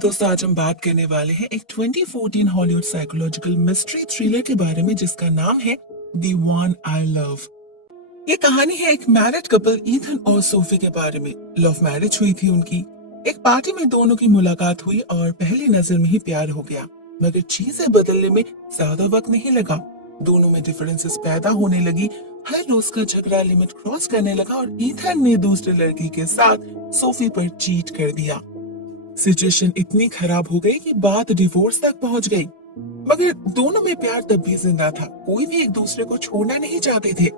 दोस्तों, आज हम बात करने वाले हैं एक 2014 हॉलीवुड साइकोलॉजिकल मिस्ट्री थ्रिलर के बारे में जिसका नाम है द वन आई लव। ये कहानी है एक मैरिड कपल ईथन और सोफी के बारे में। लव मैरिज हुई थी उनकी। एक पार्टी में दोनों की मुलाकात हुई और पहली नजर में ही प्यार हो गया, मगर चीजें बदलने में ज्यादा वक्त नहीं लगा। दोनों में डिफरेंसेस पैदा होने लगी। हर रोज का झगड़ा लिमिट क्रॉस करने लगा और ईथन ने दूसरे लड़की के साथ सोफी पर चीट कर दिया। सिचुएशन इतनी खराब हो गई कि बात डिवोर्स तक पहुंच गई। मगर दोनों में प्यार तब भी जिंदा था, कोई भी एक दूसरे को छोड़ना नहीं चाहते थे।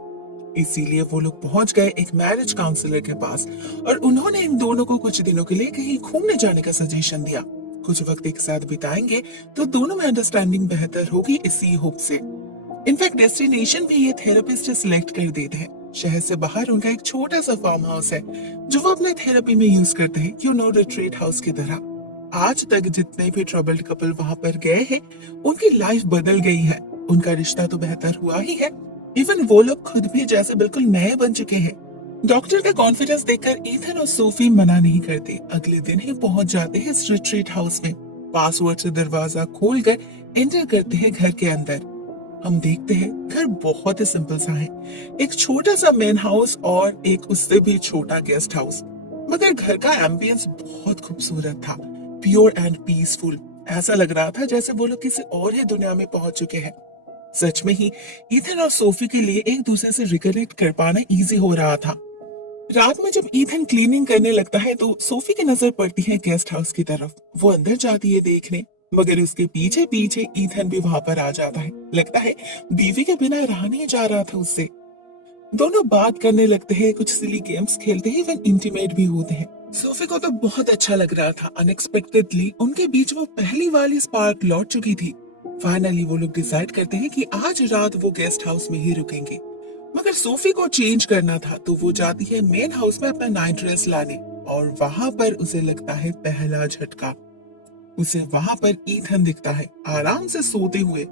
इसीलिए वो लोग पहुंच गए एक मैरिज काउंसलर के पास और उन्होंने इन दोनों को कुछ दिनों के लिए कहीं घूमने जाने का सजेशन दिया। कुछ वक्त एक साथ बिताएंगे तो दोनों में अंडरस्टैंडिंग बेहतर होगी, इसी होप से। इनफैक्ट डेस्टिनेशन भी ये थेरेपिस्ट सिलेक्ट कर देते हैं। शहर से बाहर उनका एक छोटा सा फार्म हाउस है जो वो अपने थेरेपी में यूज करते हैं, रिट्रीट हाउस की तरह। आज तक जितने भी ट्रबल्ड कपल वहां पर गए हैं उनकी लाइफ बदल गई है। उनका रिश्ता तो बेहतर हुआ ही है, इवन वो लोग खुद भी जैसे बिल्कुल नए बन चुके हैं। डॉक्टर का कॉन्फिडेंस देखकर ईथन और सोफी मना नहीं करते। अगले दिन ही पहुंच जाते हैं इस रिट्रीट हाउस में। पासवर्ड से दरवाजा खोलकर एंटर करते हैं घर के अंदर। हम देखते हैं घर बहुत ही सिंपल सा है, एक छोटा सा मेन हाउस और एक उससे भी छोटा गेस्ट हाउस। मगर घर का एम्बियंस बहुत खूबसूरत था, प्योर एंड पीसफुल। ऐसा लग रहा था जैसे वो लोग किसी और ही दुनिया में पहुंच चुके हैं। सच में ही ईथन और सोफी के लिए एक दूसरे से रिकनेक्ट कर पाना इजी हो रहा था। रात में जब ईथन क्लीनिंग करने लगता है तो सोफी की नजर पड़ती है गेस्ट हाउस की तरफ। वो अंदर जाती है देखने, मगर उसके पीछे पीछे ईथन भी वहां पर आ जाता है। लगता है बीवी के बिना रहा नहीं जा रहा था उससे। दोनों बात करने लगते हैं, कुछ सिली गेम्स खेलते हैं, इवन इंटीमेट भी होते हैं। सोफी को तो बहुत अच्छा लग रहा था। अनएक्सपेक्टेडली उनके बीच वो पहली वाली स्पार्क लौट चुकी थी। फाइनली वो लोग डिसाइड करते हैं कि आज रात वो गेस्ट हाउस में ही रुकेंगे। मगर सोफी को चेंज करना था तो वो जाती है मेन हाउस में अपना नाइट ड्रेस लाने, और वहां पर उसे लगता है पहला झटका। उसे वहां पर ईथन दिखता है आराम से सोते हुए।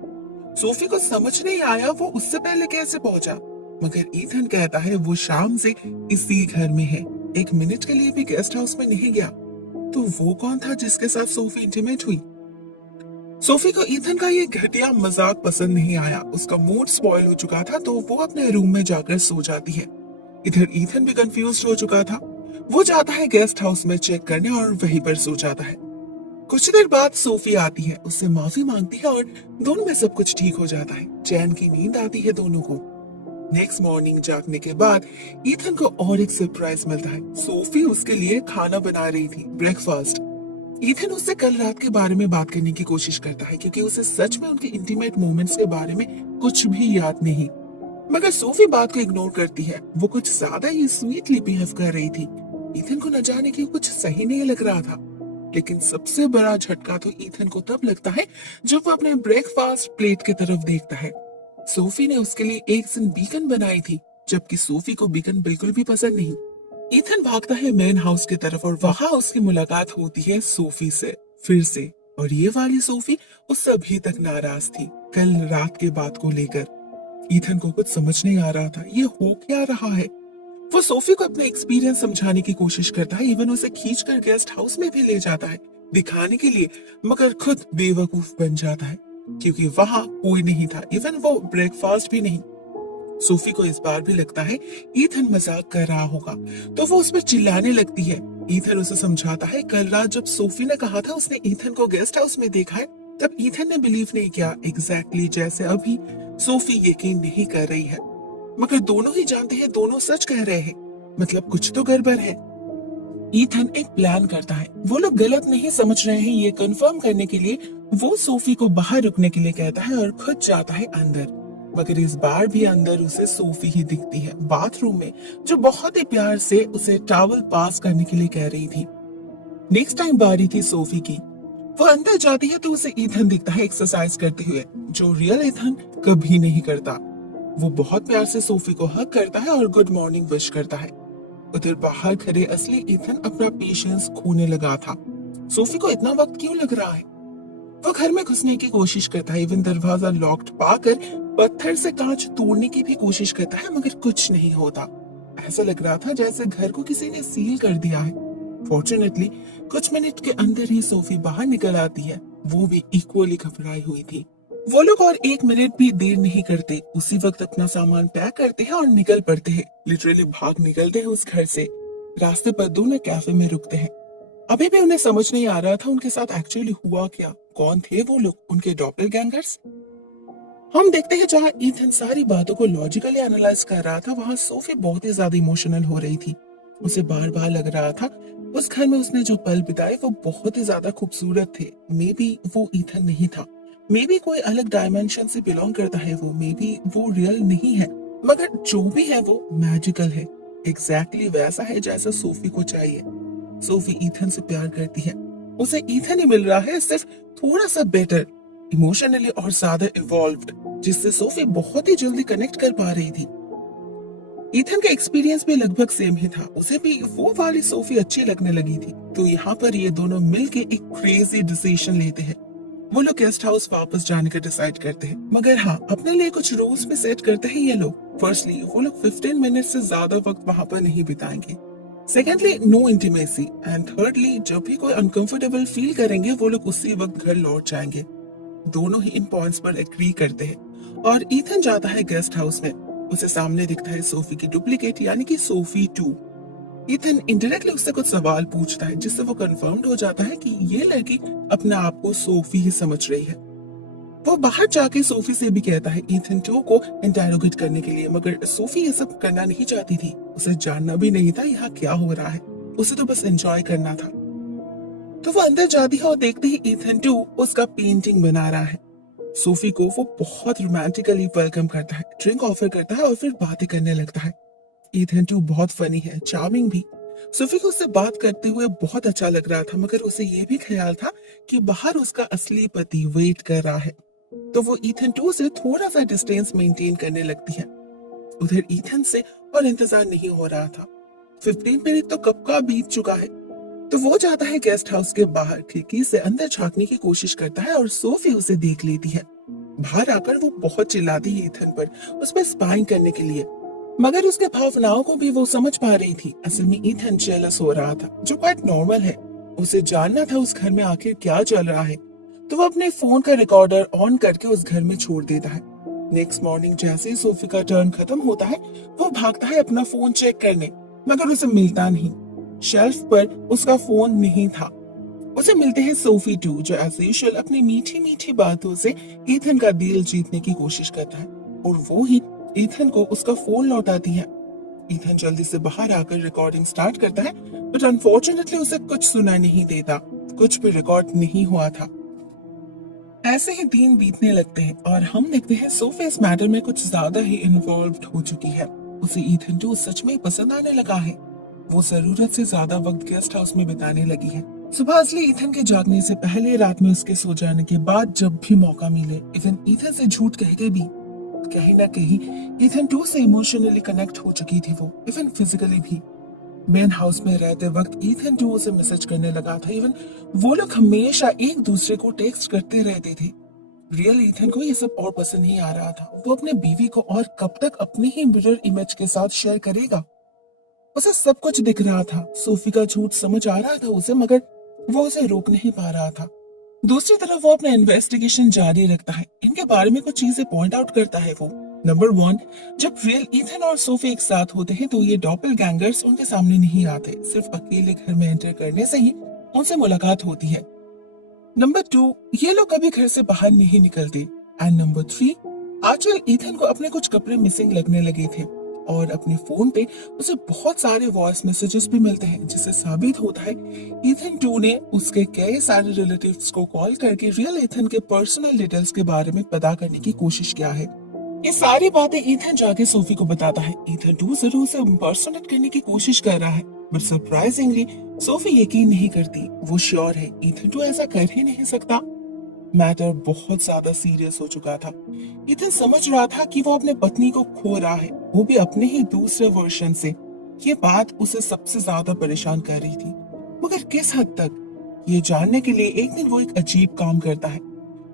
सोफी को समझ नहीं आया वो उससे पहले कैसे पहुंचा, मगर ईथन कहता है वो शाम से इसी घर में है, एक मिनट के लिए भी गेस्ट हाउस में नहीं गया। तो वो कौन था जिसके साथ सोफी इंटीमेट हुई? सोफी को ईथन का ये घटिया मजाक पसंद नहीं आया। उसका मूड स्पॉइल हो चुका था तो वो अपने रूम में जाकर सो जाती है। इधर ईथन भी कंफ्यूज हो चुका था। वो जाता है गेस्ट हाउस में चेक करने और वहीं पर सो जाता है। कुछ देर बाद सोफी आती है, उससे माफी मांगती है और दोनों में सब कुछ ठीक हो जाता है। चैन की नींद आती है दोनों को। नेक्स्ट मॉर्निंग जागने के बाद ईथन को और एक सरप्राइज मिलता है। सोफी उसके लिए खाना बना रही थी, ब्रेकफास्ट। ईथन उससे कल रात के बारे में बात करने की कोशिश करता है क्योंकि उसे सच में उनके इंटीमेट मोमेंट्स के बारे में कुछ भी याद नहीं। मगर सोफी बात को इग्नोर करती है। वो कुछ ज्यादा ही स्वीटली बिहेव कर रही थी। ईथन को न जाने की कुछ सही नहीं लग रहा था। लेकिन सबसे बड़ा झटका तो ईथन को तब लगता है जब वो अपने ब्रेकफास्ट प्लेट की तरफ देखता है। सोफी ने उसके लिए एक दिन बीकन बनाई थी, जबकि सोफी को बीकन बिल्कुल भी पसंद नहीं। ईथन भागता है मेन हाउस की तरफ और वहां उसकी मुलाकात होती है सोफी से फिर से। और ये वाली सोफी उससे अभी तक नाराज थी कल रात के बात को लेकर। ईथन को कुछ समझ नहीं आ रहा था ये हो क्या रहा है। वो सोफी को अपना एक्सपीरियंस समझाने की कोशिश करता है, इवन उसे खींचकर गेस्ट हाउस में भी ले जाता है दिखाने के लिए, मगर खुद बेवकूफ बन जाता है क्योंकि वहां कोई नहीं था, इवन वो ब्रेकफास्ट भी नहीं। सोफी को इस बार भी लगता है ईथन मजाक कर रहा होगा, तो वो उस पर चिल्लाने लगती है। ईथन उसे समझाता है कल रात जब सोफी ने कहा था उसने ईथन को गेस्ट हाउस में देखा है, तब ईथन ने बिलीव नहीं किया, एग्जैक्टली जैसे अभी सोफी यकीन नहीं कर रही है। मगर दोनों ही जानते हैं दोनों सच कह रहे हैं, मतलब कुछ तो गड़बड़ है। ईथन एक प्लान करता है। वो लोग गलत नहीं समझ रहे हैं ये कंफर्म करने के लिए वो सोफी को बाहर रुकने के लिए कहता है और खुद जाता है अंदर। मगर इस बार भी अंदर उसे सोफी ही दिखती है बाथरूम में, जो बहुत ही प्यार से उसे टॉवल पास करने के लिए कह रही थी। नेक्स्ट टाइम बारी थी सोफी की। वो अंदर जाती है तो उसे ईथन दिखता है एक्सरसाइज करते हुए, जो रियल ईथन कभी नहीं करता। वो बहुत प्यार से सोफी को हग करता है और गुड मॉर्निंग विश करता है। उधर बाहर खड़े असली ईथन अपना पेशेंस खोने लगा था। सोफी को इतना वक्त क्यों लग रहा है? वो घर में घुसने की कोशिश करता है, इवन दरवाजा लॉक्ड पाकर पत्थर से कांच तोड़ने की भी कोशिश करता है, मगर कुछ नहीं होता। ऐसा लग रहा था जैसे घर को किसी ने सील कर दिया है। फॉर्चुनेटली कुछ मिनट के अंदर ही सोफी बाहर निकल आती है, वो भी इक्वली घबराई हुई थी। वो लोग और एक मिनट भी देर नहीं करते, उसी वक्त अपना सामान पैक करते हैं और निकल पड़ते हैं। लिटरली भाग निकलते हैं उस घर से। रास्ते पर दोनों कैफे में रुकते हैं। अभी भी उन्हें समझ नहीं आ रहा था उनके साथ एक्चुअली हुआ क्या, कौन थे वो लोग, उनके डॉपलगैंगर्स। हम देखते हैं जहाँ ईथन सारी बातों को लॉजिकली एनालाइज कर रहा था, वहाँ सोफी बहुत ही ज्यादा इमोशनल हो रही थी। उसे बार बार लग रहा था उस घर में उसने जो पल बिताए वो बहुत ही ज्यादा खूबसूरत थे। मे बी वो ईथन नहीं था, मे बी कोई अलग डायमेंशन से बिलोंग करता है वो, मे बी वो रियल नहीं है, मगर जो भी है वो मैजिकल है। एग्जैक्टली वैसा है जैसा सोफी को चाहिए। सोफी ईथन से प्यार करती है, उसे ईथन ही मिल रहा है, सिर्फ थोड़ा सा बेटर, इमोशनली और ज्यादा इवॉल्व्ड, जिससे सोफी बहुत ही जल्दी कनेक्ट कर पा रही थी। ईथन का एक्सपीरियंस भी लगभग सेम ही था, उसे भी वो वाली सोफी अच्छी लगने लगी थी। तो यहाँ पर ये दोनों मिलके एक क्रेजी डिसीजन लेते हैं। वो लोग गेस्ट हाउस वापस जाने का डिसाइड करते हैं, मगर हाँ अपने लिए कुछ रूल्स भी सेट करते हैं ये लोग। फर्स्टली वो लोग 15 मिनट से ज्यादा वक्त वहां पर नहीं बिताएंगे। Secondly no intimacy, and thirdly जब भी कोई अनकंफर्टेबल फील करेंगे वो लोग उसी वक्त घर लौट जाएंगे। दोनों ही इन पॉइंट्स पर एग्री करते हैं और ईथन जाता है गेस्ट हाउस में। उसे सामने दिखता है सोफी की डुप्लीकेट यानी कि सोफी 2। ईथन इनडायरेक्टली उससे कुछ सवाल पूछता है जिससे वो कंफर्म्ड हो जाता है कि ये लड़की अपने आप को सोफी ही समझ रही है। वो बाहर जाके सोफी से भी कहता है ईथन टो को इंटेरोगेट करने के लिए, मगर सोफी ये सब करना नहीं चाहती थी। उसे जानना भी नहीं था यहाँ क्या हो रहा है, उसे तो बस एंजॉय करना था। तो वो अंदर जाती है और देखते ही ईथन टू उसका पेंटिंग बना रहा है। सोफी को वो बहुत रोमांटिकली वेलकम करता है, ड्रिंक ऑफर करता है और फिर बातें करने लगता है। ईथन टू बहुत फनी है, चार्मिंग भी। सोफी को उससे बात करते हुए बहुत अच्छा लग रहा था, मगर उसे ये भी ख्याल था कि बाहर उसका असली पति वेट कर रहा है। तो वो ईथन टू से थोड़ा सा डिस्टेंस मेंटेन करने लगती है। उधर ईथन से और इंतजार नहीं हो रहा था। 15 मिनट तो कब का बीत चुका है। तो वो जाता है गेस्ट हाउस के बाहर, खिड़की से अंदर झांकने की कोशिश करता है और सोफी उसे देख लेती है। बाहर आकर वो बहुत चिल्लाती है ईथन पर, उस पर स्पाइंग करने के लिए, मगर उसके भावनाओं को भी वो समझ पा रही थी। असल में ईथन जेलस हो रहा था, जो क्वाइट नॉर्मल है। उसे जानना था उस घर में आखिर क्या चल रहा है। तो वो अपने फोन का रिकॉर्डर ऑन करके उस घर में छोड़ देता है। नेक्स्ट मॉर्निंग जैसे ही सोफी का टर्न खत्म होता है, वो भागता है अपना फोन चेक करने, मगर उसे मिलता नहीं। शेल्फ पर उसका फोन नहीं था। उसे मिलते हैं सोफी 2, जो एज यूजुअल अपनी मीठी मीठी बातों से ईथन का दिल जीतने की कोशिश करता है, और वो ही ईथन को उसका फोन लौटाती है। ईथन जल्दी से बाहर आकर रिकॉर्डिंग स्टार्ट करता है, बट अनफॉर्चुनेटली उसे कुछ सुनाई नहीं देता, कुछ भी रिकॉर्ड नहीं हुआ था। ऐसे ही दिन बीतने लगते हैं और हम देखते हैं सोफी इस मैटर में कुछ ज्यादा ही इन्वॉल्व हो चुकी है। उसे ईथन टू सच में पसंद आने लगा है। वो जरूरत से ज्यादा वक्त गेस्ट हाउस में बिताने लगी है। सुबह असली ईथन के जागने से पहले, रात में उसके सो जाने के बाद, जब भी मौका मिले, इवन ईथन से झूठ कह के भी कहीं ना कहीं ईथन टू से इमोशनली कनेक्ट हो चुकी थी वो, इवन फिजिकली भी। मेन हाउस में रहते वक्त ईथन टू उसे मैसेज करने लगा था, इवन वो लोग हमेशा एक दूसरे को टेक्स्ट करते रहते थे। रियल ईथन को ये सब और पसंद नहीं आ रहा था। वो अपने बीवी को और कब तक अपनी ही मिरर इमेज के साथ शेयर करेगा। उसे सब कुछ दिख रहा था, सोफी का झूठ समझ आ रहा था उसे, मगर वो उसे रोक नहीं पा रहा था। दूसरी तरफ वो अपना इन्वेस्टिगेशन जारी रखता है, इनके बारे में कुछ चीजें पॉइंट आउट करता है वो। नंबर 1, जब रियल ईथन और सोफी एक साथ होते हैं तो ये डॉपलगैंगर्स उनके सामने नहीं आते, सिर्फ अकेले घर में एंटर करने से ही उनसे मुलाकात होती है। नंबर 2, ये लोग कभी घर से बाहर नहीं निकलते। एंड नंबर 3, आजकल ईथन को अपने कुछ कपड़े मिसिंग लगने लगे थे और अपने फोन पे उसे बहुत सारे वॉइस मैसेजेस भी मिलते हैं, जिससे साबित होता है ईथन 2 ने उसके कई सारे रिलेटिव्स को कॉल करके रियल ईथन के पर्सनल डिटेल्स के बारे में पता करने की कोशिश किया है। ये सारी बातें ईथन जाके सोफी को बताता है। ईथन 2 जरूर उसे इम्पर्सोनेट करने की कोशिश कर रहा है, बट सरप्राइजिंगली सोफी यकीन नहीं करती। वो श्योर है ईथन 2 ऐसा कर ही नहीं सकता। मैटर बहुत ज्यादा सीरियस हो चुका था। ईथन समझ रहा था कि वो अपने पत्नी को खो रहा है, वो भी अपने ही दूसरे वर्जन से। ये बात उसे सबसे ज्यादा परेशान कर रही थी, मगर किस हद तक, ये जानने के लिए एक दिन वो एक अजीब काम करता है।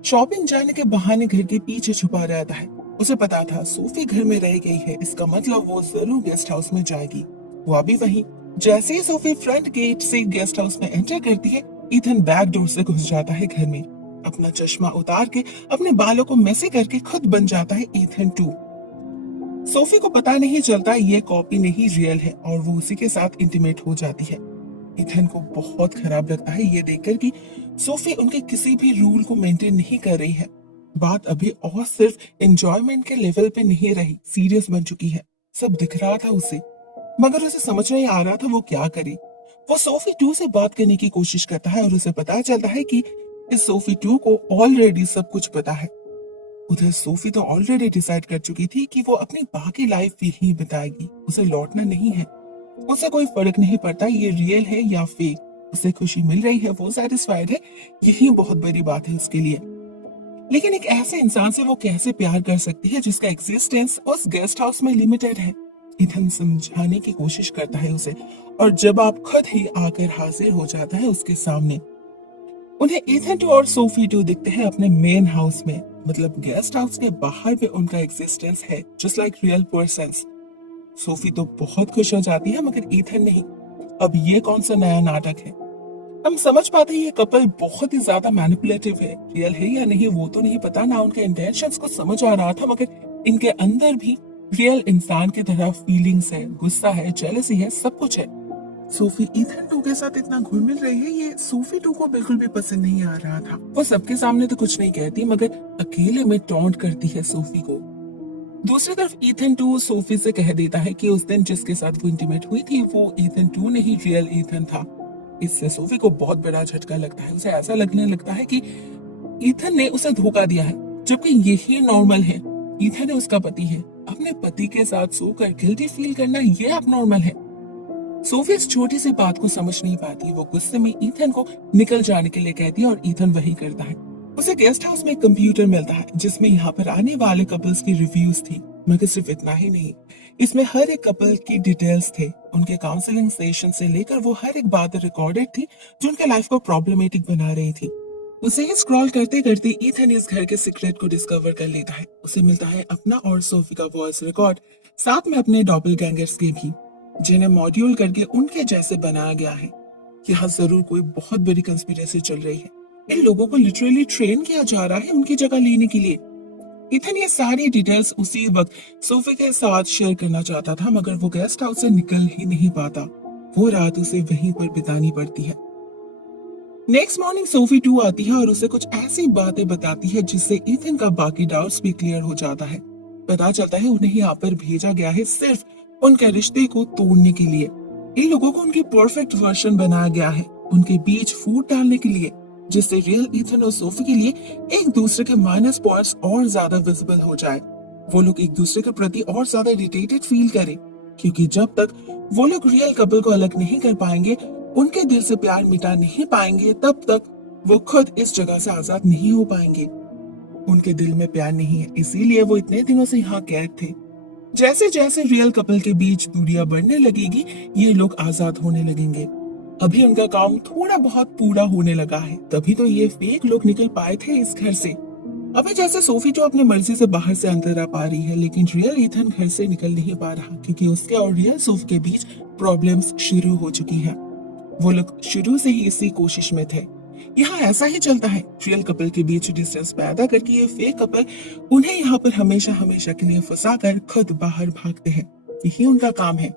शॉपिंग जाने के बहाने घर के पीछे छुपा रहता है। उसे पता था सोफी घर में रह गई है, इसका मतलब वो जरूर गेस्ट हाउस में जाएगी। वो अभी वहीं जैसे ही सोफी फ्रंट गेट से गेस्ट हाउस में एंटर करती है, ईथन बैक डोर से घुस जाता है घर में। अपना चश्मा उतार के अपने बालों को मेसी करके खुद बन जाता है ईथन 2। सोफी को पता नहीं चलता ये कॉपी नहीं रियल है और वो उसी के साथ इंटीमेट हो जाती है। ईथन को बहुत खराब लगता है ये देखकर कि सोफी उनके किसी भी रूल को मेंटेन नहीं कर रही है। बात अभी और सिर्फ एंजॉयमेंट के लेवल पे नहीं रही, सीरियस बन चुकी है। सब दिख रहा था उसे, मगर उसे समझ नहीं आ रहा था वो क्या करे। वो सोफी 2 से बात करने की कोशिश करता है और उसे पता चलता है कि इस सोफी 2 को ऑलरेडी सब कुछ पता है। उधर सोफी तो ऑलरेडी डिसाइड कर चुकी थी कि वो अपनी बाकी लाइफ यही बिताएगी, उसे लौटना नहीं है। उसे कोई फर्क नहीं पड़ता ये रियल है या फेक, उसे खुशी मिल रही है, वो सेटिस्फाइड है, यही बहुत बड़ी बात है उसके लिए। लेकिन एक ऐसे इंसान से वो कैसे प्यार कर सकती है जिसका एग्जिस्टेंस उस गेस्ट हाउस में लिमिटेड है। इथन समझाने की कोशिश करता है उसे, और जब आप खुद ही आकर हाजिर हो जाता है उसके सामने। उन्हें इथन 2 और सोफी 2 दिखते हैं अपने मेन हाउस में, मतलब गेस्ट हाउस के बाहर भी उनका एग्जिस्टेंस है, just like real persons. Sophie तो बहुत खुश हो जाती है मगर ईथन नहीं। अब ये कौन सा नया नाटक है। हम समझ पाते हैं ये कपल बहुत ही ज्यादा मैनिपुलेटिव है। रियल है या नहीं वो तो नहीं पता, ना उनके इंटेंशंस को समझ आ रहा था, मगर इनके अंदर भी रियल इंसान की तरह फीलिंग्स है, गुस्सा है, जेलसी है, सब कुछ है। सोफी ईथन 2 के साथ इतना घुल मिल रही है, ये सोफी 2 को बिल्कुल भी पसंद नहीं आ रहा था। वो सबके सामने तो कुछ नहीं कहती मगर अकेले में टॉन्ट करती है सोफी को। दूसरी तरफ ईथन 2 सोफी से कह देता है कि उस दिन जिसके साथ वो इंटीमेट हुई थी वो ईथन 2 नहीं रियल ईथन था। इससे सोफी को बहुत बड़ा झटका लगता है। उसे ऐसा लगने लगता है कि ईथन ने उसे धोखा दिया है, जबकि यही नॉर्मल है। ईथन है उसका पति है, अपने पति के साथ सोकर गिल्टी फील करना ये अब नॉर्मल है। सोफी इस छोटी सी बात को समझ नहीं पाती। वो गुस्से में ईथन को निकल जाने के लिए कहती है और ईथन वही करता है। उसे गेस्ट हाउस में एक कंप्यूटर मिलता है जिसमें यहाँ पर आने वाले कपल्स की रिव्यूज थी, मगर सिर्फ इतना ही नहीं, इसमें हर एक कपल की डिटेल्स थे। उनके काउंसलिंग सेशन से लेकर वो हर एक बात रिकॉर्डेड थी जो उनके लाइफ को प्रॉब्लमेटिक बना रही थी। उसे ही स्क्रॉल करते करते ईथन इस घर के सीक्रेट को डिस्कवर कर लेता है। उसे मिलता है अपना और सोफी का वॉइस रिकॉर्ड, साथ में अपने डॉपलगैंगर्स के भी, जिन्हें मॉड्यूल करके उनके जैसे बनाया गया है। यहाँ जरूर कोई बहुत बड़ी कंस्पिरेसी चल रही है। इन लोगों को लिटरली ट्रेन किया जा रहा है उनकी जगह लेने के लिए। इथन ये सारी डिटेल्स उसी वक्त सोफी के साथ शेयर करना चाहता था, मगर वो गेस्ट हाउस से निकल ही नहीं पाता। वो रात उसे वहीं पर बितानी पड़ती है। नेक्स्ट मॉर्निंग सोफी 2 आती है और उसे कुछ ऐसी बातें बताती है जिससे इथन का बाकी डाउट्स भी क्लियर हो जाता है। पता चलता है उन्हें यहाँ पर भेजा गया है सिर्फ उनके रिश्ते को तोड़ने के लिए। इन लोगों को उनकी परफेक्ट वर्जन बनाया गया है, उनके बीच फूट डालने के लिए, जिससे रियल इथन और सोफी के लिए एक दूसरे के माइनस पॉइंट्स और ज्यादा विजिबल हो जाए। वो लोग एक दूसरे के प्रति और ज्यादा इरिटेटेड फील करें, क्योंकि जब तक वो लोग रियल कपल को अलग नहीं कर पाएंगे, उनके दिल से प्यार मिटा नहीं पाएंगे, तब तक वो खुद इस जगह से आजाद नहीं हो पाएंगे। उनके दिल में प्यार नहीं है, इसीलिए वो इतने दिनों से यहाँ कैद थे। जैसे जैसे रियल कपल के बीच दूरियां बढ़ने लगेगी, ये लोग आजाद होने लगेंगे। अभी उनका काम थोड़ा बहुत पूरा होने लगा है, तभी तो ये फेक लोग निकल पाए थे इस घर से। अभी जैसे सोफी जो अपनी मर्जी से बाहर से अंदर आ पा रही है, लेकिन रियल ईथन घर से निकल नहीं पा रहा, क्योंकि उसके और रियल सोफी के बीच प्रॉब्लम्स शुरू हो चुकी है। वो लोग शुरू से ही इसी कोशिश में थे। यहाँ ऐसा ही चलता है, रियल कपल के बीच डिस्टेंस पैदा करके ये फेक कपल उन्हें यहाँ पर हमेशा हमेशा के लिए फंसा कर खुद बाहर भागते हैं। यही उनका काम है।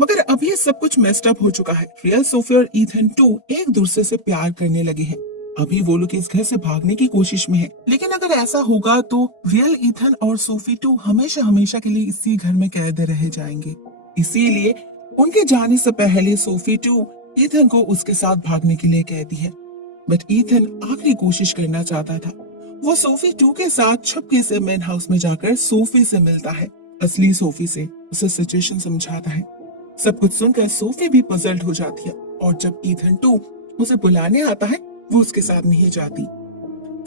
मगर अब ये सब कुछ मेस्ड अप हो चुका है। रियल सोफी और ईथन 2 एक दूसरे से प्यार करने लगे हैं। अभी वो लोग इस घर से भागने की कोशिश में है, लेकिन अगर ऐसा होगा तो रियल ईथन और सोफी 2 हमेशा हमेशा के लिए इसी घर में कैद रह जाएंगे। इसीलिए उनके जाने से पहले सोफी 2 ईथन को उसके साथ भागने के लिए कहती है। बट ईथन आखिरी कोशिश करना चाहता था। वो सोफी 2 के साथ छुपके से मेन हाउस में जाकर सोफी से मिलता है, असली सोफी से, उसे सिचुएशन समझाता है। सब कुछ सुनकर सोफी भी पजल्ड हो जाती है, और जब ईथन 2 उसे बुलाने आता है वो उसके साथ नहीं जाती।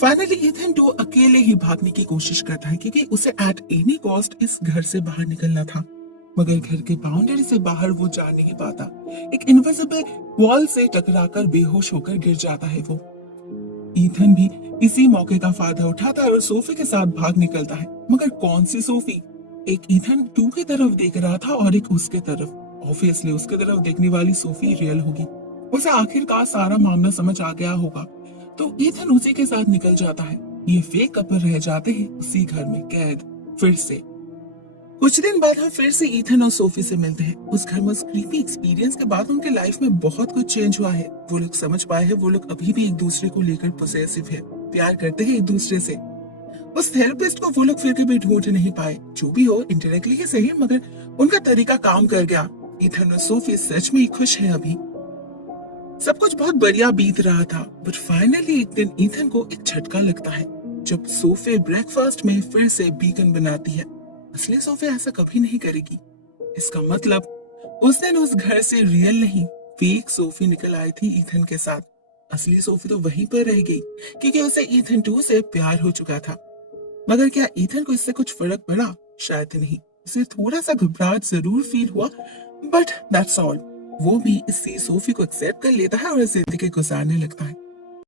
फाइनली ईथन 2 अकेले ही भागने की कोशिश करता है, क्योंकि उसे एट एनी कॉस्ट इस घर से बाहर निकलना था। मगर घर के बाउंड्री से बाहर वो जा नहीं पाता। एक इनविजिबल वॉल से टकराकर बेहोश होकर गिर जाता है वो। ईथन भी इसी मौके का फायदा उठाता है और सोफी के साथ भाग निकलता है। मगर कौन सी सोफी? एक ईथन 2 की तरफ देख रहा था और एक उसके तरफ, ऑब्वियसली उसकी तरफ देखने वाली सोफी रियल होगी। उसे आखिरकार सारा मामला समझ आ गया होगा, तो ईथन उसी के साथ निकल जाता है। ये फेक कपल रह जाते हैं उसी घर में कैद फिर से। कुछ दिन बाद हम फिर से ईथन और सोफी से मिलते हैं। उस घर में उस क्रीपी एक्सपीरियंस के बाद उनके लाइफ में बहुत कुछ चेंज हुआ है। वो लोग समझ पाए हैं वो लोग अभी भी एक दूसरे को लेकर पोसेसिव है, प्यार करते हैं एक दूसरे से। उस थेरेपिस्ट को वो लोग फिर कभी ढूंढ नहीं पाए। जो भी हो, इंडायरेक्टली ही सही, मगर उनका तरीका काम कर गया। ईथन और सोफी सच में ही खुश है अभी। सब कुछ बहुत बढ़िया बीत रहा था, बट फाइनली एक दिन ईथन को एक झटका लगता है जब सोफी ब्रेकफास्ट में फिर से बीकन बनाती है। असली सोफी ऐसा कभी नहीं करेगी। इसका मतलब उस दिन उस घर से रियल नहीं, फेक सोफी निकल आई थी ईथन के साथ। असली सोफी तो वहीं पर रह गई क्योंकि उसे ईथन 2 से प्यार हो चुका था। मगर क्या ईथन को इससे कुछ फर्क पड़ा? शायद नहीं। उसे थोड़ा सा घबराहट जरूर फील हुआ, बट दैट्स ऑल। वो भी इसी सोफी को एक्सेप्ट कर लेता है और जिंदगी गुजारने लगता है।